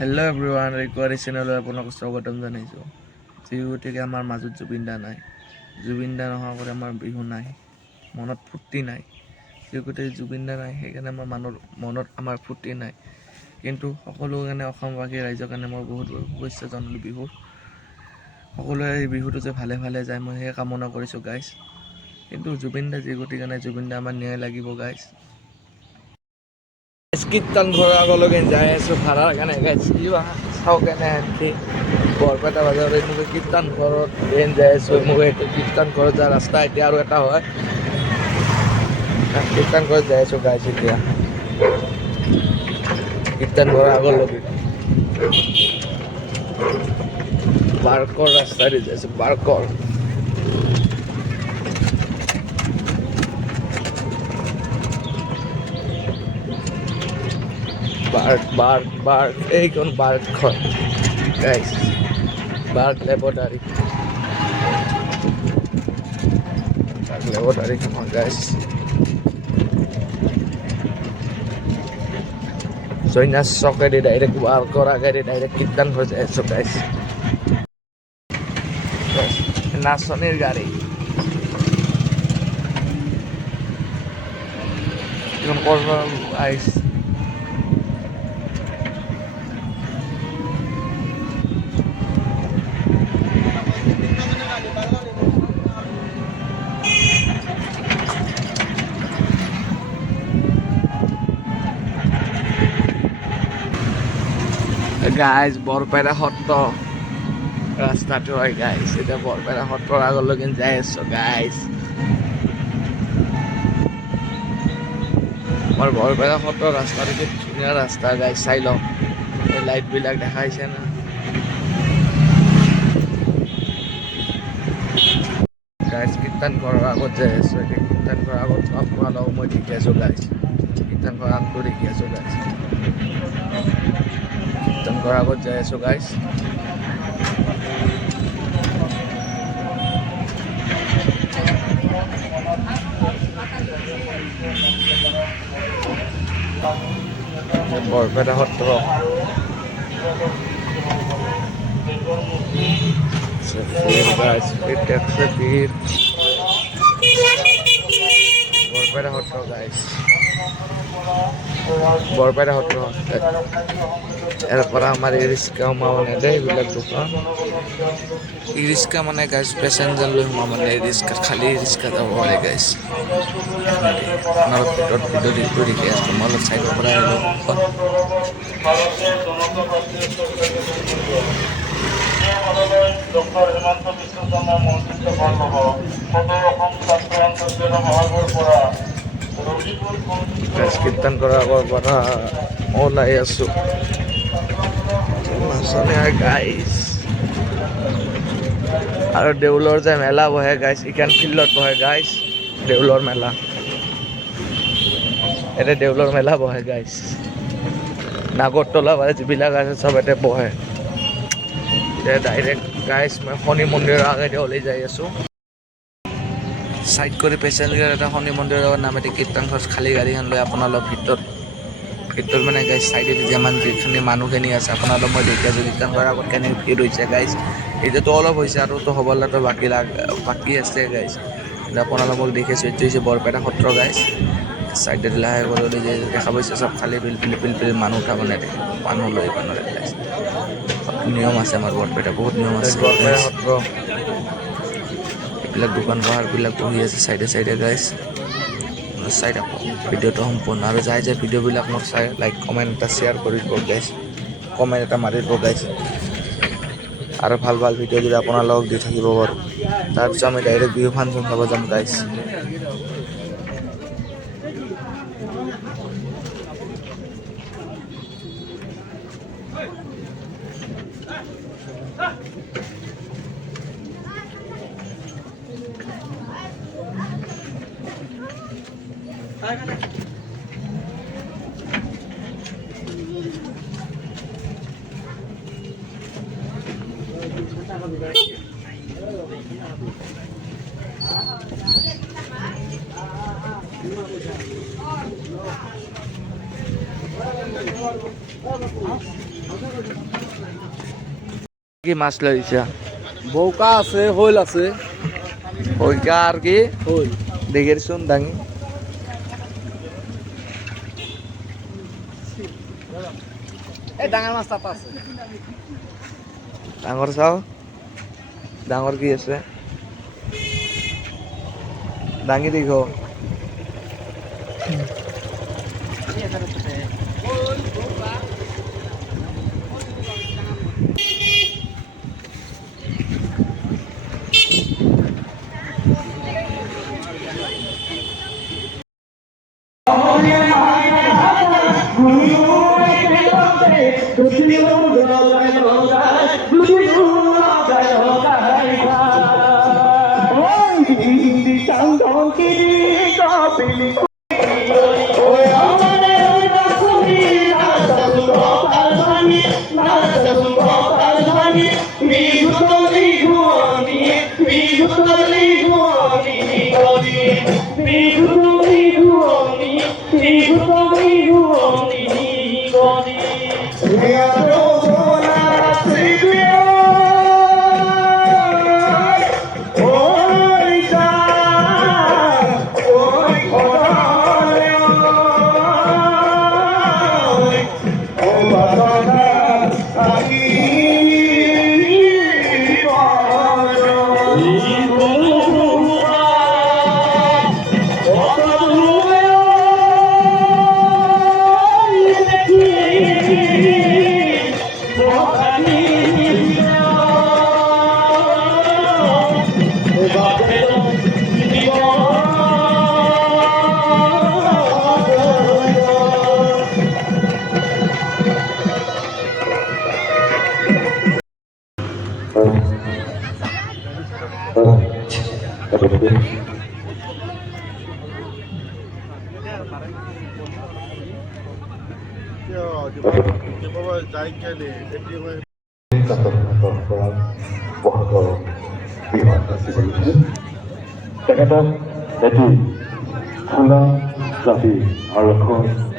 Hello' everyone, ৰিকুৱাৰী চেনেললৈ আপোনাক স্বাগতম জনাইছোঁ। যি গতিকে আমাৰ মাজত জুবিন দা নাই, জুবিন দা নোহোৱাকৈ আমাৰ বিহু নাই, মনত ফূৰ্তি নাই। যি গতিকে জুবিন দা নাই, সেইকাৰণে আমাৰ মনত আমাৰ ফূৰ্তি নাই। কিন্তু সকলো কাৰণে অসমবাসী ৰাইজৰ কাৰণে মই বহুত শুভেচ্ছা জনালোঁ বিহুৰ। সকলোৱে এই বিহুটো যে ভালে ভালে যায় মই সেই কামনা কৰিছোঁ গাইজ। কিন্তু জুবিন দা যি গতিকে নাই, জুবিন দা আমাৰ ন্যায় লাগিব গাইজ। কীৰ্তন ঘৰৰ আগলৈকে যাই আছোঁ ভাড়াৰ কাৰণে গাইছিলোঁ চাওঁ কেনে সেনেকি বৰপেটা বাজাৰত এনেকৈ কীৰ্তন ঘৰত যাই আছোঁ। মোক এইটো কীৰ্তন ঘৰত যোৱা ৰাস্তা এতিয়া আৰু এটা হয়, কীৰ্তন ঘৰত যাই আছোঁ গাইছ। এতিয়া কীৰ্তন ঘৰৰ আগলৈকে বাৰ্কৰ ৰাস্তাৰে যাই আছোঁ, বাৰ্কৰ। বাৰ্ক এইখন বাৰ্কখন গাইছ, বাৰ্ক লেবটাৰীখন গাইছ। জৈনাছ চকেদি ডাইৰেক্ট বাৰ্কৰ আগেদি ডাইৰেক্ট কীৰ্তন হৈ যাই আছোঁ গাইছ। নাচনীৰ গাড়ী এখন কৰ্ম আহিছে। গাইজ বৰপেটা সত্ৰ ৰাস্তাটো হয় গাইজ। এতিয়া বৰপেটা সত্ৰৰ আগলৈকে যাই আছোঁ গাইজ। আমাৰ বৰপেটা সত্ৰৰ ৰাস্তাটো কি ধুনীয়া ৰাস্তা গাইজ, চাই লওক এই লাইটবিলাক দেখাইছে না। গাইজ কীৰ্তন ঘৰৰ আগত যাই আছোঁ। এতিয়া কীৰ্তন ঘৰৰ আগত আপোনালোকক মই দেখি আছোঁ গাইজ, কীৰ্তন ঘৰৰ আগটো দেখি আছোঁ গাইজ। কীৰ্তন ঘৰৰ আগত যাই আছোঁ গাইজ। বৰপেটা সত্ৰ বৰপেটা সত্ৰ গাইজ, বৰপেটা সত্ৰ। ইয়াৰ পৰা আমাৰ ই ৰিক্সা সোমাব নেদে, এইবিলাক দোকান ই ৰিক্সা মানে গাইজ পেচেঞ্জাৰ লৈ সোমাব নেদে, ৰিক্সা খালী ৰিক্সা যাব পাৰে গাইজ। আপোনালোক ভিতৰত ভিডিঅ'টো দেখি আছোঁ, মই অলপ চাইডৰ পৰা আহিলোঁ। ডক্টৰ হিমন্ত বিশ্ব শৰ্মা মন্ত্ৰিত্ব ভাল হ'ব। সদৌ অসম ছাত্ৰ আন্দোলনৰ সভাপতিৰ পৰা কীৰ্তন কৰাৰ আগৰ পৰা ওলাই আছোঁ গাইজ। আৰু দেউলৰ যে মেলা বহে গাইজ, ইখন ফিল্ডত বহে গাইজ দেউলৰ মেলা। এতিয়া দেউলৰ মেলা বহে গাইজ, নাগৰতলা বা যিবিলাক আছে চব ইয়াতে বহে। এতিয়া ডাইৰেক্ট গাইজ মই শনি মন্দিৰৰ আগেদি ওলাই যাই আছোঁ। চাইড কৰি পেচেঞ্জাৰ এটা শনি মন্দিৰৰ নামেদি কীৰ্তন ঘৰ খালী গাড়ীখন লৈ আপোনালোক ভিতৰত মানে গাইজ চাইডেদি যিখিনি মানুহখিনি আছে আপোনালোক মই দেখি আছোঁ। কীৰ্তন ঘৰৰ আগত কেনেকৈ ভিৰ হৈছে গাইজ। এতিয়াতো অলপ হৈছে আৰু তো হ'বলৈতো বাকী আছে গাইজ। এতিয়া আপোনালোক মোক দেখিছোঁ, এইটো হৈছে বৰপেটা সত্ৰ গাইজ। চাইডেদি লাহে কৰি দেখা পাইছে চব খালী পিল মানুহ উঠাব নেদে, মানুহ লৈ মানুহে গাইজ। নিয়ম আছে আমাৰ বৰপেটা, বহুত নিয়ম আছে। বৰপেটা সত্ৰ এইবিলাক দোকান পোহাৰবিলাক বহি আছে চাইডে চাইডে গাইজ। চাই থাকক ভিডিঅ'টো সম্পূৰ্ণ, আৰু যাই যে ভিডিঅ'বিলাক মোৰ চাই লাইক কমেণ্ট এটা শ্বেয়াৰ কৰি দিব গাইজ, কমেণ্ট এটা মাৰি দিব গাইজ। আৰু ভাল ভাল ভিডিঅ' যদি আপোনালোকক দি থাকিব পাৰোঁ। তাৰপিছত আমি ডাইৰেক্ট বিহু ফাংচন চাব যাম গাইজ। কি মাছ লইছা বৌকা আছে শৈল আছে ওইকা আর কি শৈল দেখের শুন দাঙি এই ডাঙৰ মাছ তাত আছে ডাঙৰ চাও ডাঙৰ কি আছে দাঙি দেখো তেখেতক এটি খোলা জাতি আৰু এখন